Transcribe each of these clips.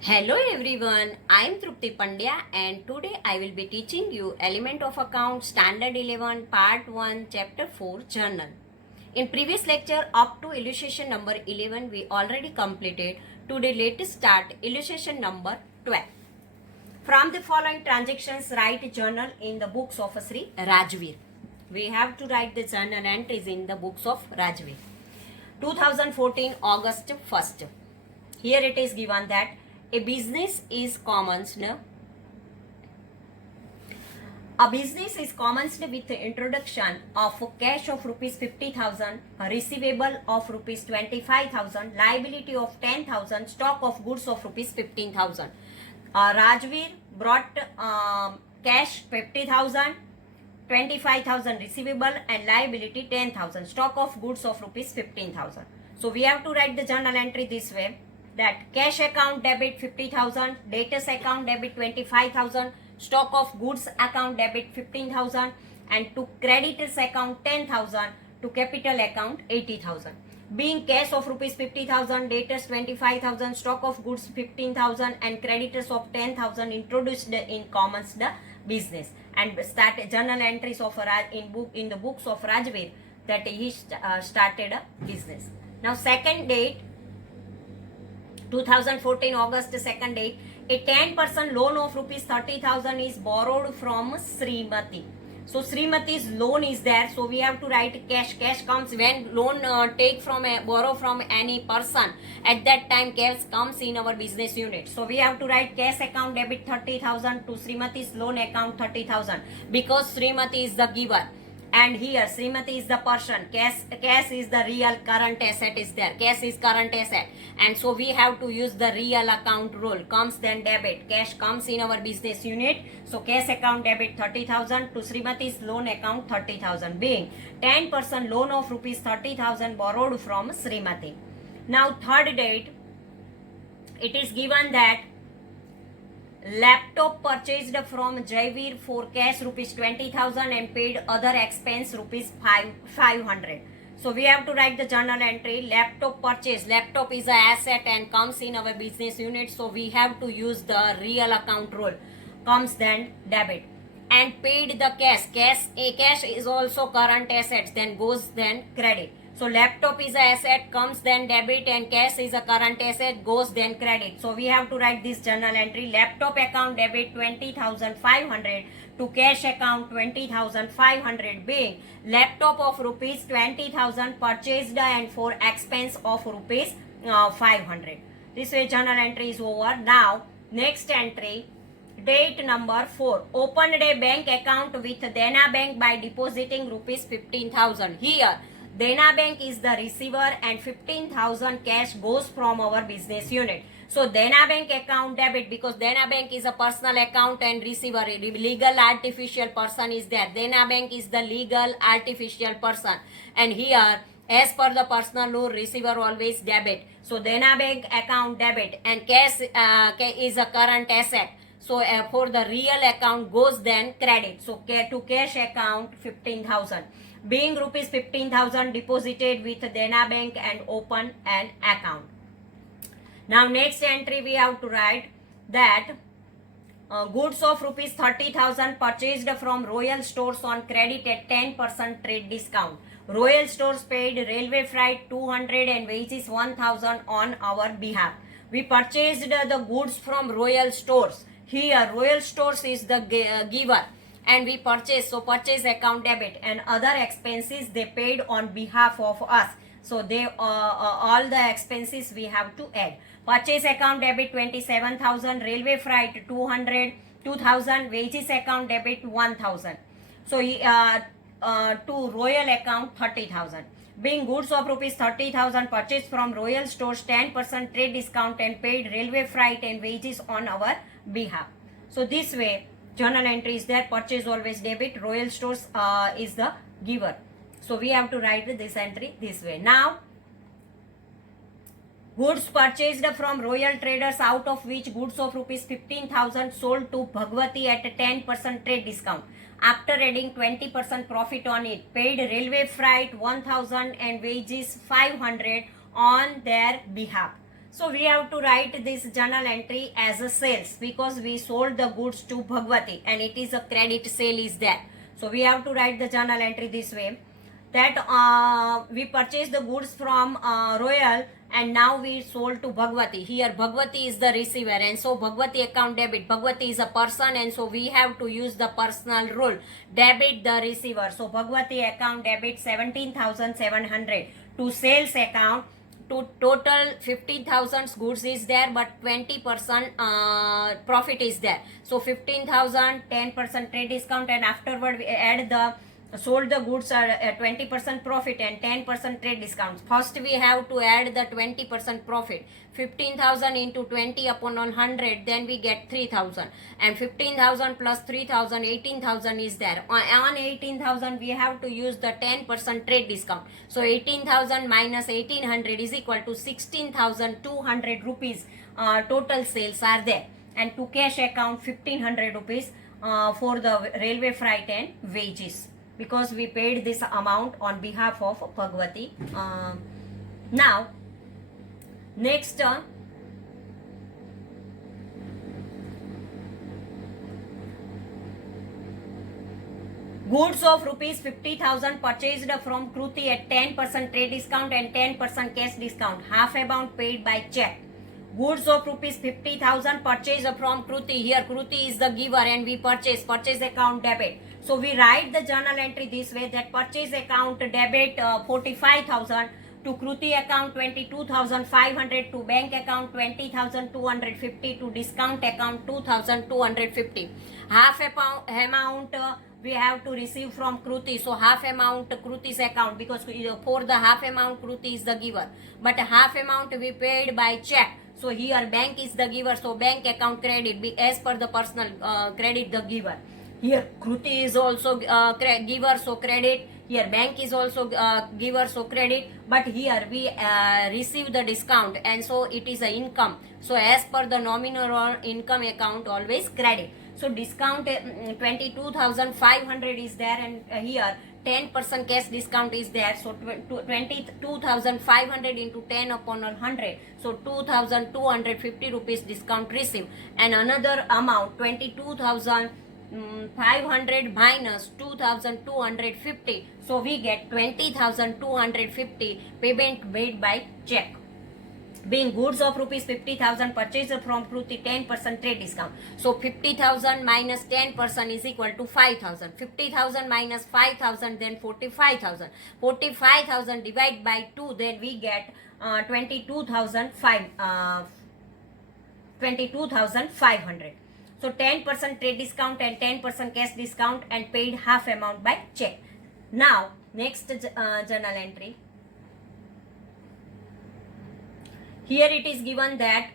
Hello everyone, I am Trupti Pandya and today I will be teaching you Element of Account Standard 11 Part 1 Chapter 4 Journal. In previous lecture up to illustration number 11 we already completed. Today let's start illustration number 12. From the following transactions write journal in the books of Sri Rajveer. We have to write the journal entries in the books of Rajveer. 2014 August 1st. Here it is given that a business is commenced with the introduction of cash of rupees 50,000, receivable of rupees 25,000, liability of 10,000, stock of goods of rupees 15,000. Rajveer brought cash 50,000, 25,000 receivable and liability 10,000, stock of goods of rupees 15,000. So we have to write the journal entry this way, that cash account debit 50,000, debtors account debit 25,000, stock of goods account debit 15,000, and to creditors account 10,000, to capital account 80,000. Being cash of rupees 50,000, debtors 25,000, stock of goods 15,000 and creditors of 10,000 introduced in commenced the business, and start journal entries of in the books of Rajveer that he started a business. Now second date 2014 August 2nd date, a 10% loan of rupees 30,000 is borrowed from Srimati. So Srimati's loan is there, so we have to write cash. Cash comes when loan borrow from any person. At that time cash comes in our business unit. So we have to write cash account debit 30,000 to Srimati's loan account 30,000 because Srimati is the giver. And here Srimati is the person, cash is the real current asset is there, cash is current asset, and so we have to use the real account rule. Comes then debit, cash comes in our business unit, so cash account debit 30,000 to Srimati's loan account 30,000, being 10% loan of rupees 30,000 borrowed from Srimati. Now third date, it is given that laptop purchased from Jaiveer for cash rupees 20,000 and paid other expense rupees 500. So we have to write the journal entry, laptop purchase. Laptop is an asset and comes in our business unit, so we have to use the real account rule. Comes then debit and paid the cash. Cash is also current assets, then goes then credit. So laptop is an asset, comes then debit, and cash is a current asset, goes then credit. So we have to write this journal entry, laptop account debit 20,500 to cash account 20,500, being laptop of rupees 20,000 purchased and for expense of rupees 500. This way journal entry is over. Now next entry, date number 4, opened a bank account with Dena Bank by depositing rupees 15,000. Here Dena Bank is the receiver and 15,000 cash goes from our business unit. So Dena Bank account debit, because Dena Bank is a personal account and receiver, legal artificial person is there. Dena Bank is the legal artificial person, and here as per the personal law receiver always debit. So Dena Bank account debit and cash is a current asset. So for the real account goes then credit. So to cash account 15,000, being rupees 15,000 deposited with Dena Bank and open an account. Now next entry we have to write that goods of rupees 30,000 purchased from Royal Stores on credit at 10% trade discount. Royal Stores paid railway freight 200 and wages 1,000 on our behalf. We purchased the goods from Royal Stores. Here Royal Stores is the giver and we purchase, so purchase account debit, and other expenses they paid on behalf of us. So they all the expenses we have to add. Purchase account debit 27,000, railway freight 2,000, wages account debit 1,000. So to Royal account 30,000. Being goods of rupees 30,000 purchased from Royal Stores, 10% trade discount and paid railway freight and wages on our behalf. So this way journal entry is there, purchase always debit, Royal Stores is the giver. So we have to write this entry this way. Now goods purchased from Royal Traders, out of which goods of rupees 15,000 sold to Bhagwati at a 10% trade discount. After adding 20% profit on it, paid railway freight 1,000 and wages 500 on their behalf. So we have to write this journal entry as a sales because we sold the goods to Bhagwati and it is a credit sale is there. So we have to write the journal entry this way, that we purchased the goods from Royal and now we sold to Bhagwati. Here Bhagwati is the receiver and so Bhagwati account debit. Bhagwati is a person and so we have to use the personal rule. Debit the receiver. So Bhagwati account debit 17,700 to sales account. To total 15,000 goods is there but 20% profit is there. So 15,000, 10% trade discount and afterward we add the sold the goods are 20% profit and 10% trade discounts. First we have to add the 20% profit. 15,000 into 20 upon 100, then we get 3,000 and 15,000 plus 3,000, 18,000 is there. On 18,000 we have to use the 10% trade discount. So 18,000 minus 1800 is equal to 16,200 rupees. Total sales are there, and to cash account 1,500 rupees for the railway freight and wages, because we paid this amount on behalf of Bhagwati. Now, next, goods of rupees 50,000 purchased from Kruti at 10% trade discount and 10% cash discount. Half amount paid by check. Goods of rupees 50,000 purchased from Kruti. Here Kruti is the giver and we purchase account debit. So we write the journal entry this way, that purchase account debit 45,000, to Kruti account 22,500, to bank account 20,250, to discount account 2,250. Half amount we have to receive from Kruti. So half amount Kruti's account, because for the half amount Kruti is the giver, but half amount we paid by check. So here bank is the giver, so bank account credit as per the personal credit the giver. Here Kruti is also giver, so credit. Here bank is also giver, so credit. But here we receive the discount and so it is a income. So as per the nominal or income account, always credit. So discount 22,500 is there, and here 10% cash discount is there. So 22,500 into 10 upon 100. So 2,250 rupees discount received. And another amount 22,500 minus 2,250. So we get 20,250 payment made by check. Being goods of rupees 50,000 purchased from Kruti, 10% trade discount. So 50,000 minus 10% is equal to 5,000. 50,000 minus 5,000, then 45,000. 45,000 divided by 2, then we get 22,500. So 10% trade discount and 10% cash discount, and paid half amount by check. Now next journal entry. Here it is given that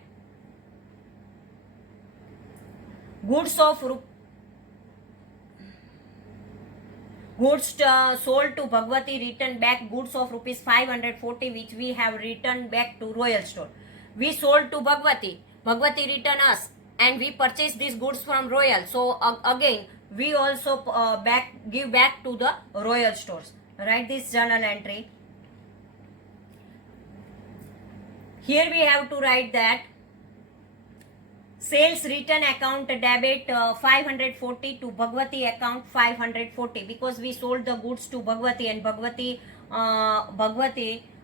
goods sold to Bhagwati, return back goods of rupees 540, which we have returned back to Royal Store. We sold to Bhagwati, Bhagwati returned us, and we purchased these goods from Royal. So again we also give back to the Royal Stores. Write this journal entry. Here we have to write that sales return account debit 540 to Bhagwati account 540, because we sold the goods to Bhagwati and Bhagwati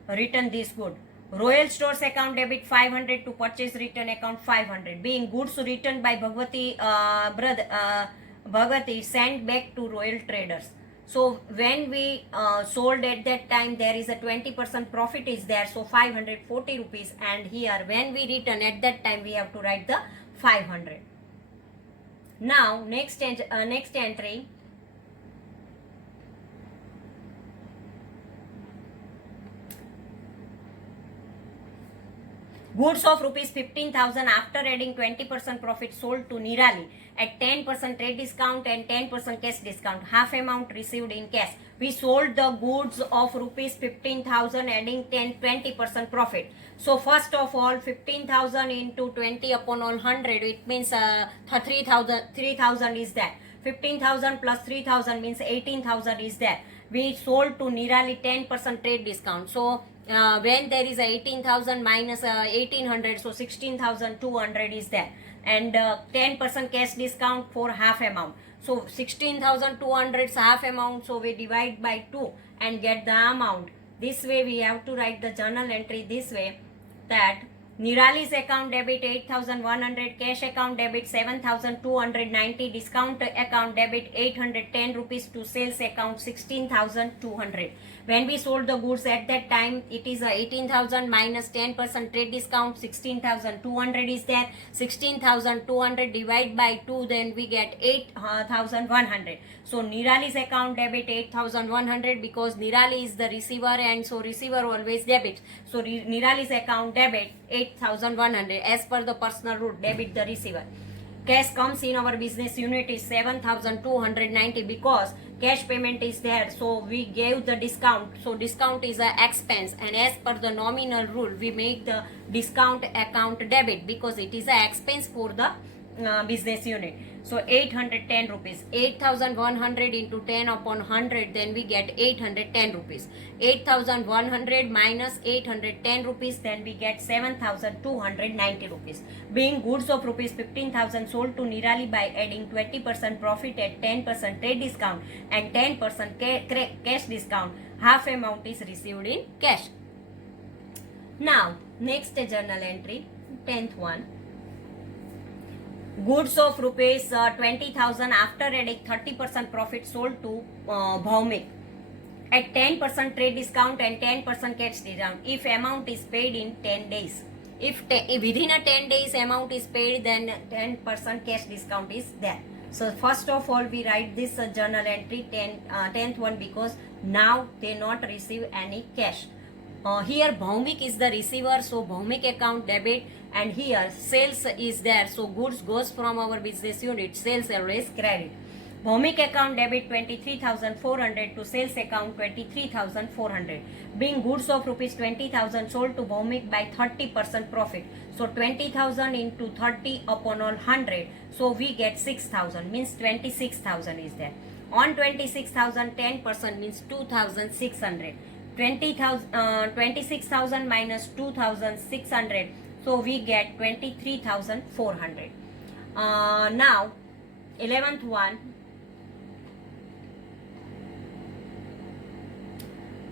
returned this good. Royal Stores account debit 500 to purchase return account 500. Being goods returned by Bhagwati Bhagwati sent back to Royal Traders. So when we sold at that time, there is a 20% profit is there, so 540 rupees, and here when we return at that time we have to write the 500. Now next entry. Goods of rupees 15,000 after adding 20% profit sold to Nirali at 10% trade discount and 10% cash discount. Half amount received in cash. We sold the goods of rupees 15,000 adding 20% profit. So first of all 15,000 into 20 upon 100, it means 3,000 is there. 15,000 plus 3,000 means 18,000 is there. We sold to Nirali 10% trade discount. So when there is a 18,000 minus 1800, so 16,200 is there, and 10% cash discount for half amount. So 16,200 is half amount, so we divide by 2 and get the amount. This way we have to write the journal entry this way, that Nirali's account debit 8,100, cash account debit 7,290, discount account debit 810 rupees to sales account 16,200. When we sold the goods at that time, it is 18,000 minus 10% trade discount, 16,200 is there. 16,200 divided by 2, then we get 8,100. So Nirali's account debit 8,100 because Nirali is the receiver, and so receiver always debits. So Nirali's account debit 8,100 as per the personal rule, debit the receiver. Cash comes in our business unit is 7,290 because cash payment is there, so we gave the discount. So discount is an expense, and as per the nominal rule we make the discount account debit because it is an expense for the business unit. So 810 rupees, 8,100 into 10 upon 100, then we get 810 rupees. 8,100 minus 810 rupees, then we get 7,290 rupees. Being goods of rupees 15,000 sold to Nirali by adding 20% profit at 10% trade discount and 10% cash discount, half amount is received in cash. Now next journal entry, 10th one. Goods of rupees 20,000 after adding 30% profit sold to Bhaumik at 10% trade discount and 10% cash discount if amount is paid in 10 days. If within a 10 days amount is paid, then 10% cash discount is there. So first of all we write this journal entry 10th one because now they not receive any cash. Here Bhaumik is the receiver, so Bhaumik account debit, and here sales is there, so goods goes from our business unit, sales always credit. Bhaumik account debit 23,400 to sales account 23,400. Being goods of rupees 20,000 sold to Bhaumik by 30% profit, so 20,000 into 30 upon all 100, so we get 6,000, means 26,000 is there. On 26,000 10% means 2,600. 26,000 minus 2,600, so we get 23,400. Now 11th one,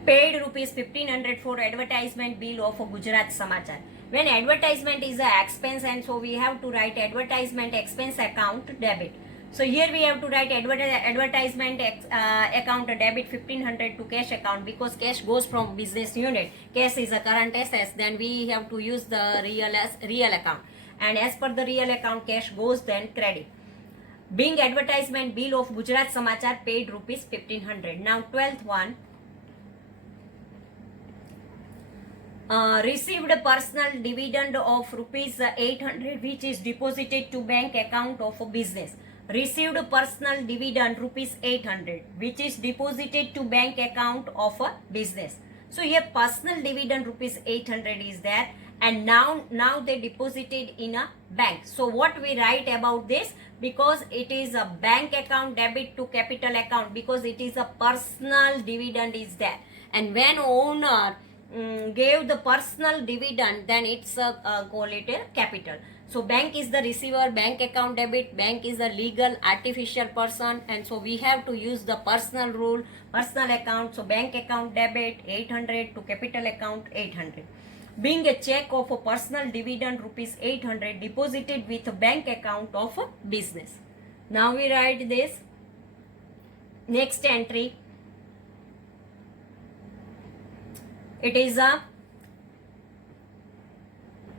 paid rupees 1,500 for advertisement bill of Gujarat Samachar. When advertisement is a expense, and so we have to write advertisement expense account debit. So here we have to write advertisement account debit 1,500 to cash account because cash goes from business unit. Cash is a current asset, then we have to use the real account. And as per the real account, cash goes then credit. Being advertisement bill of Gujarat Samachar paid rupees 1,500. Now 12th one. Received personal dividend of rupees 800 which is deposited to bank account of a business. Received personal dividend rupees 800 which is deposited to bank account of a business. So here personal dividend rupees 800 is there, and now they deposited in a bank. So what we write about this, because it is a bank account debit to capital account, because it is a personal dividend is there, and when owner gave the personal dividend, then it's call it a capital. So bank is the receiver, bank account debit, bank is a legal artificial person, and so we have to use the personal rule, personal account. So bank account debit 800 to capital account 800. Being a check of a personal dividend rupees 800 deposited with a bank account of a business. Now we write this. Next entry. It is a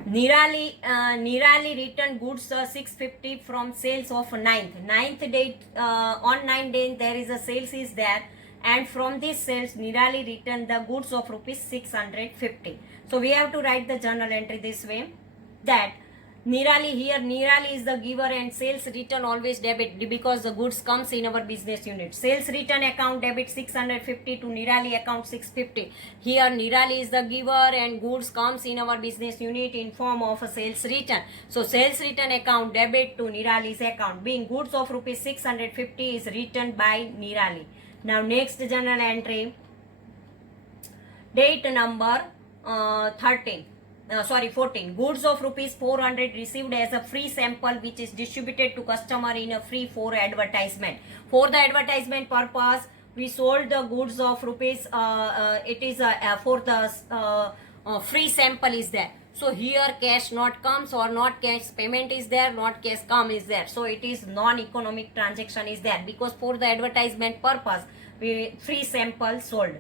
Nirali returned goods 650 from sales of 9th date. On 9th day there is a sales is there, and from this sales Nirali returned the goods of rupees 650. So we have to write the journal entry this way, that Nirali is the giver and sales return always debit because the goods comes in our business unit. Sales return account debit 650 to Nirali account 650. Here Nirali is the giver and goods comes in our business unit in form of a sales return. So sales return account debit to Nirali's account. Being goods of rupees 650 is returned by Nirali. Now next journal entry. Date number 14. Goods of rupees 400 received as a free sample which is distributed to customer in a free for advertisement. For the advertisement purpose, we sold the goods of rupees, it is for the free sample is there. So here cash not comes or not cash payment is there, not cash come is there. So it is non-economic transaction is there because for the advertisement purpose, we free sample sold.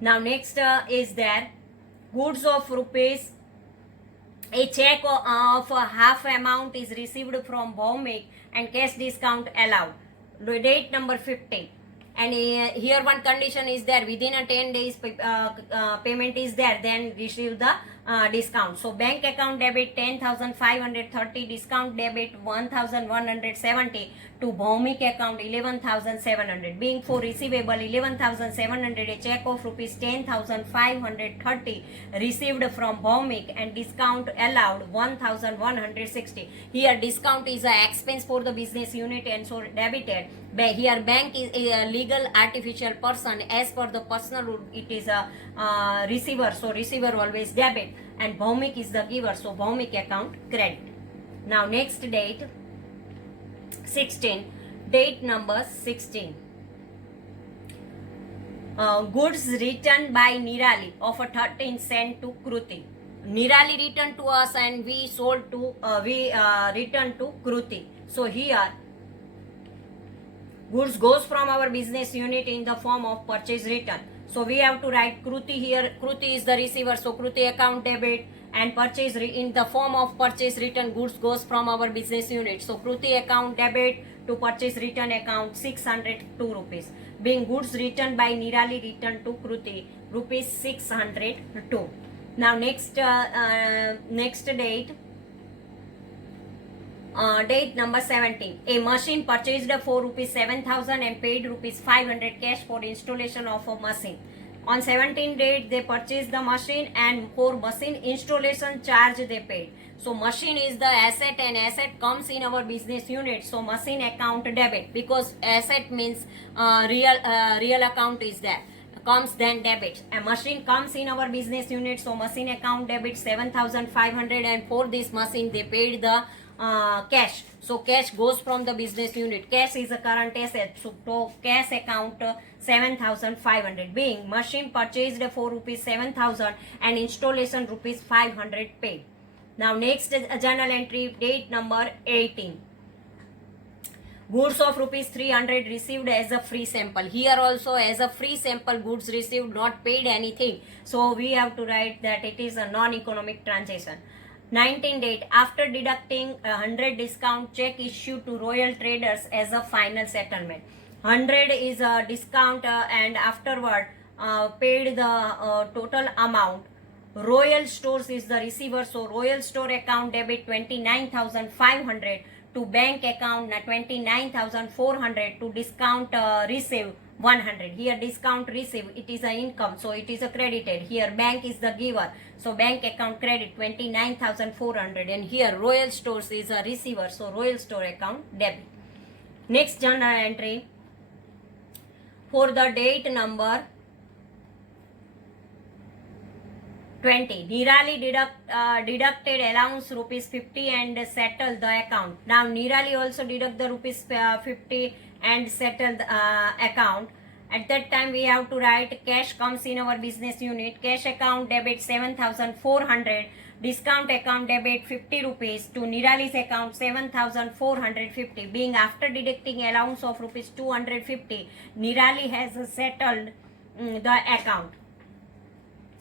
Now next is there goods of rupees, a check of half amount is received from Bhawmik and cash discount allowed. Date number 15. And here one condition is there, within a 10 days payment is there, then receive the discount. So bank account debit 10,530, discount debit 1,170 to Bhawmik account 11,700. Being for receivable 11,700, a check of rupees 10,530 received from Bhawmik and discount allowed 1,160. Here discount is a expense for the business unit and so debited. Here bank is a legal artificial person, as per the personal rule it is a receiver, so receiver always debit, and Bhawmik is the giver, so Bhawmik account credit. Now next date 16, date number 16. Goods returned by Nirali of a 13 cent to Kruti. Nirali returned to us and we sold to returned to Kruti. So here goods goes from our business unit in the form of purchase return. So we have to write Kruti here. Kruti is the receiver, so Kruti account debit, and purchase in the form of purchase return goods goes from our business unit. So Kruti account debit to purchase return account 602 rupees. Being goods returned by Nirali returned to Kruti rupees 602. Now next date. Date number 17. A machine purchased for rupees 7,000 and paid rupees 500 cash for installation of a machine. On 17 date they purchased the machine and for machine installation charge they paid. So machine is the asset and asset comes in our business unit. So machine account debit because asset means real account is there. Comes then debit. A machine comes in our business unit, so machine account debit 7,500 and for this machine they paid the cash. So cash goes from the business unit. Cash is a current asset. So to cash account 7,500. Being machine purchased for rupees 7,000 and installation rupees 500 paid. Now next journal entry, date number 18. Goods of rupees 300 received as a free sample. Here also as a free sample goods received, not paid anything. So we have to write that it is a non-economic transaction. 19 date. After deducting 100 discount, check issued to Royal Traders as a final settlement. 100 is a discount and afterward paid the total amount. Royal Stores is the receiver, so Royal Store account debit 29,500 to bank account 29,400 to discount receive 100. Here discount receive, it is a income, so it is a credited. Here bank is the giver, so bank account credit 29,400, and here Royal Stores is a receiver, so Royal Store account debit. Next journal entry for the date number 20. Nirali deducted allowance rupees 50 and settled the account. Now Nirali also deduct the rupees 50 and settle the account. At that time we have to write cash comes in our business unit. Cash account debit 7,400. Discount account debit 50 rupees to Nirali's account 7,450. Being after deducting allowance of rupees 250, Nirali has settled the account.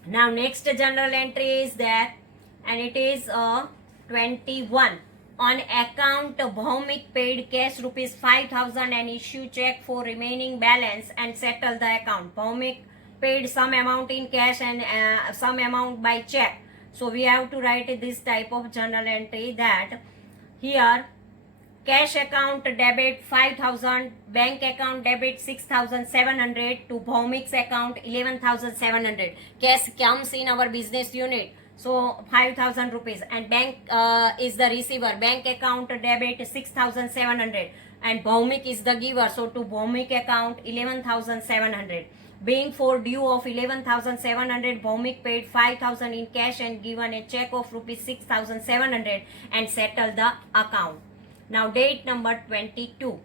Now next journal entry is there, and it is 21. On account Bhawmik paid cash rupees 5,000 and issue check for remaining balance and settle the account. Bhawmik paid some amount in cash and some amount by check. So we have to write this type of journal entry that here cash account debit 5,000, bank account debit 6,700 to Bhawmik's account 11,700. Cash comes in our business unit, so 5,000 rupees, and bank is the receiver. Bank account debit 6,700 and Bhawmik is the giver, so to Bhawmik account 11,700. Being for due of 11,700, Bhaumik paid 5,000 in cash and given a check of rupees 6,700 and settled the account. Now date number 22.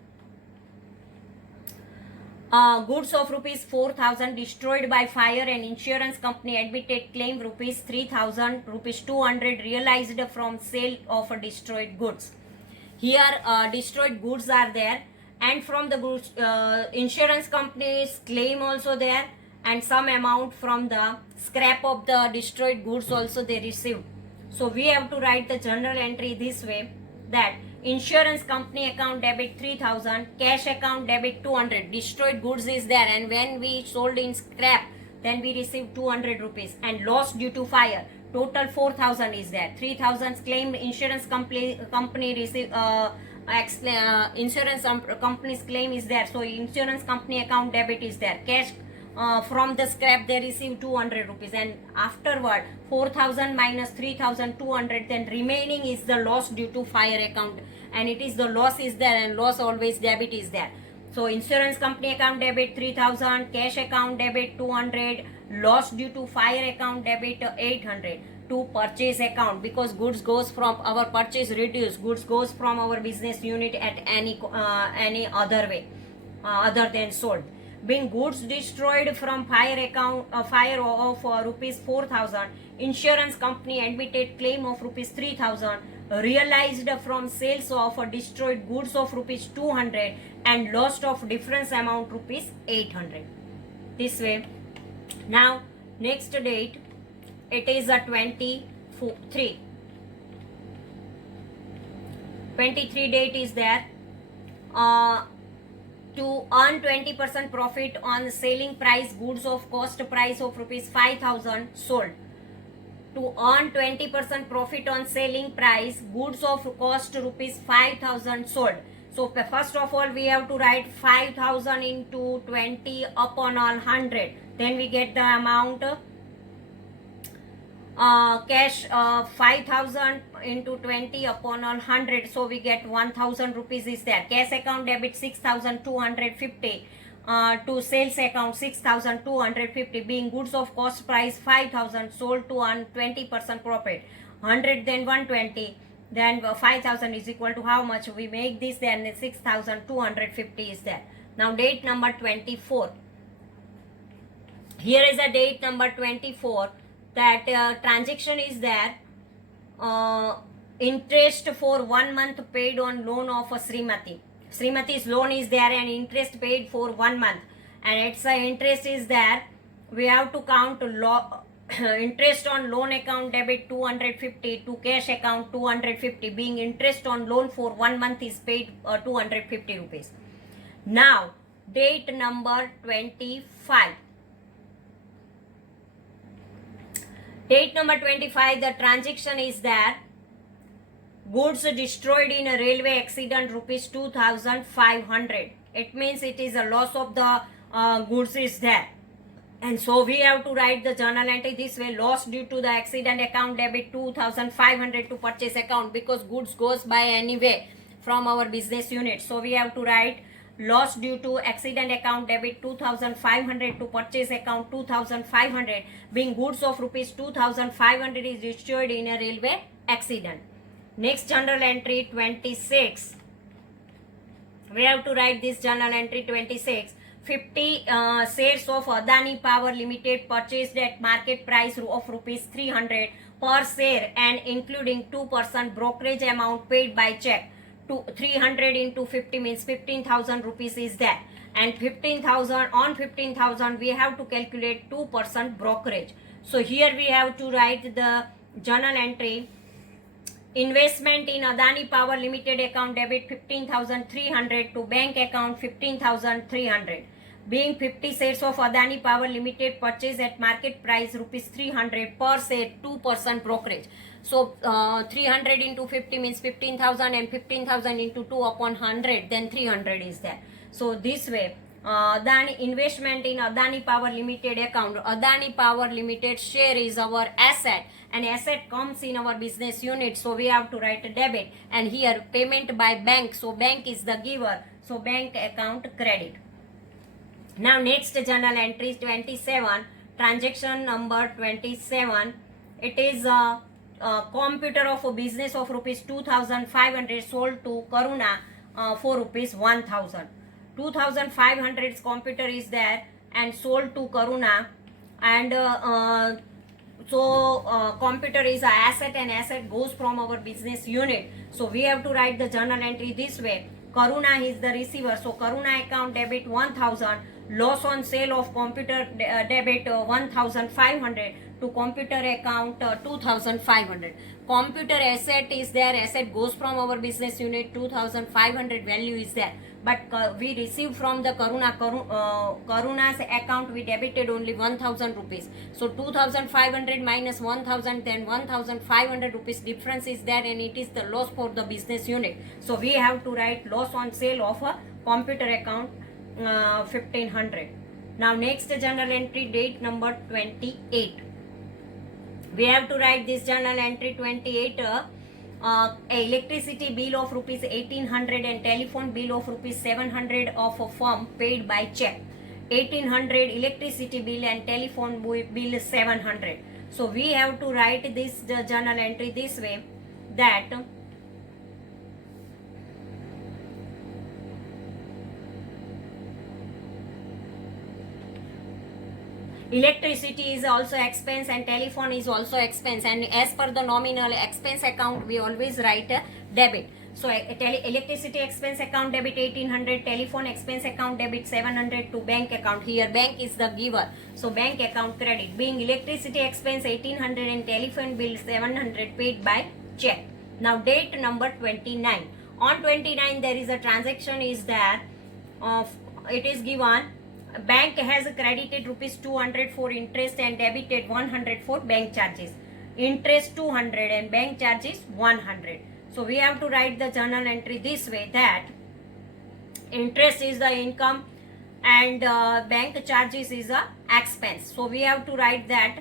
Goods of rupees 4,000 destroyed by fire and insurance company admitted claim rupees 3,000, rupees 200 realized from sale of destroyed goods. Here destroyed goods are there, and from the goods insurance company's claim also there, and some amount from the scrap of the destroyed goods also they received. So we have to write the journal entry this way, that insurance company account debit 3,000, cash account debit 200, destroyed goods is there, and when we sold in scrap then we received 200 rupees, and loss due to fire total 4,000 is there. 3,000 claim insurance company receive insurance company's claim is there, so insurance company account debit is there. Cash from the scrap they receive 200 rupees, and afterward 4,000 minus 3,200, then remaining is the loss due to fire account, and it is the loss is there, and loss always debit is there. So insurance company account debit 3,000, cash account debit 200, loss due to fire account debit 800. To purchase account, because goods goes from our purchase reduced, goods goes from our business unit at any other way other than sold. Being goods destroyed from fire account fire of rupees 4,000, insurance company admitted claim of rupees 3,000, realized from sales of destroyed goods of rupees 200, and lost of difference amount rupees 800. This way. Now next date, it is a 23. 23 date is there. To earn 20% profit on selling price goods of cost price of rupees 5,000 sold. To earn 20% profit on selling price goods of cost rupees 5,000 sold. So first of all we have to write 5,000 into 20 upon all 100. Then we get the amount cash 5,000 into 20 upon all 100, so we get 1,000 rupees is there. Cash account debit 6,250, to sales account 6,250, being goods of cost price 5,000 sold to earn 20% profit. 100 then 120, then 5,000 is equal to how much we make this, then 6,250 is there. Now date number 24. Here is a date number 24, that transaction is there. Interest for 1 month paid on loan of a Srimati. Srimati's loan is there, and interest paid for 1 month, and its interest is there. We have to count interest on loan account debit 250, to cash account 250, being interest on loan for 1 month is paid 250 rupees. Now date number 25. Date number 25, the transaction is there. Goods destroyed in a railway accident rupees 2,500. It means it is a loss of the goods is there. And so we have to write the journal entry this way: loss due to the accident account debit 2,500 to purchase account, because goods goes by anyway from our business unit. So we have to write loss due to accident account debit 2,500 to purchase account 2,500, being goods of rupees 2,500 is destroyed in a railway accident. Next journal entry 26. We have to write this journal entry 26. 50 shares of Adani Power Limited purchased at market price of rupees 300 per share, and including 2% brokerage amount paid by check. 300 into 50 means 15,000 rupees is there, and 15,000 on 15,000 we have to calculate 2% brokerage. So here we have to write the journal entry: investment in Adani Power Limited account debit 15,300 to bank account 15,300, being 50 shares of Adani Power Limited purchased at market price rupees 300 per share, 2% brokerage. So 300 into 50 means 15,000, and 15,000 into 2 upon 100, then 300 is there. So this way, Adani investment in Adani Power Limited account. Adani Power Limited share is our asset, and asset comes in our business unit. So we have to write a debit, and here payment by bank. So bank is the giver. So bank account credit. Now next journal entry is 27, transaction number 27. It is a computer of a business of rupees 2500 sold to Karuna for rupees 1000. 2500 computer is there and sold to Karuna, and computer is a asset and asset goes from our business unit. So we have to write the journal entry this way. Karuna is the receiver, so Karuna account debit 1000, loss on sale of computer debit 1500 to computer account 2500. Computer asset is there, asset goes from our business unit, 2500 value is there, but we received from the Karuna's account, we debited only 1000 rupees. So 2500 minus 1000, then 1500 rupees difference is there, and it is the loss for the business unit. So we have to write loss on sale of a computer account 1500. Now next journal entry, date number 28. We have to write this journal entry 28. Electricity bill of rupees 1800 and telephone bill of rupees 700 of a firm paid by check. 1800 electricity bill and telephone bill 700. So we have to write this journal entry this way, that electricity is also expense and telephone is also expense, and as per the nominal expense account we always write a debit. So electricity expense account debit 1800, telephone expense account debit 700 to bank account. Here bank is the giver, so bank account credit, being electricity expense 1800 and telephone bill 700 paid by check. Now date number 29. On 29 there is a transaction is there of, it is given, bank has credited rupees 200 for interest and debited 100 for bank charges. Interest 200 and bank charges 100. So we have to write the journal entry this way, that interest is the income and bank charges is a expense. So we have to write that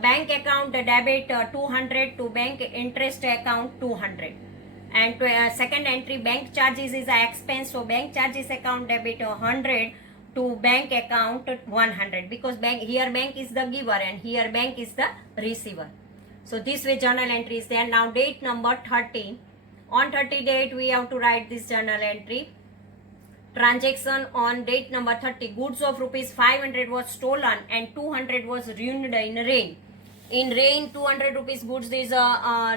bank account debit 200 to bank interest account 200. And second entry, bank charges is a expense, so bank charges account debit 100 to bank account 100, because bank is the giver and here bank is the receiver. So this way journal entry is there. Now date number 30. On 30 date we have to write this journal entry. Transaction on date number 30. Goods of rupees 500 was stolen and 200 was ruined in rain. In rain 200 rupees goods is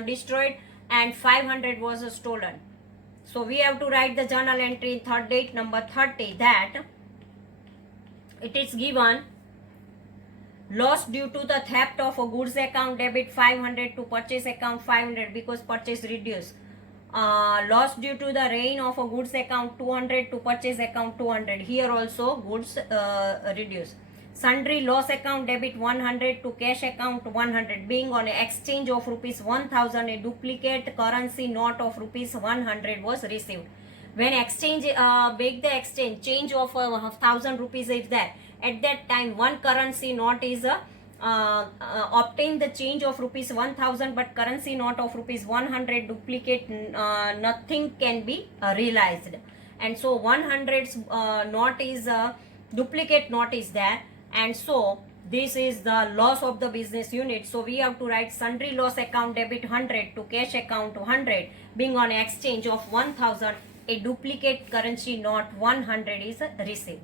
destroyed and 500 was stolen. So we have to write the journal entry in third date number 30, that it is given loss due to the theft of a goods account debit 500 to purchase account 500, because purchase reduced. Loss due to the rain of a goods account 200 to purchase account 200. Here also goods reduced. Sundry loss account debit 100 to cash account 100, being on exchange of rupees 1000 a duplicate currency note of rupees 100 was received. When exchange make the exchange, change of 1000 rupees is there, at that time one currency note is obtain the change of rupees 1000, but currency note of rupees 100 duplicate nothing can be realized, and so 100's note is duplicate note is there, and so this is the loss of the business unit. So we have to write sundry loss account debit 100 to cash account 100, being on exchange of 1000 a duplicate currency note 100 is received.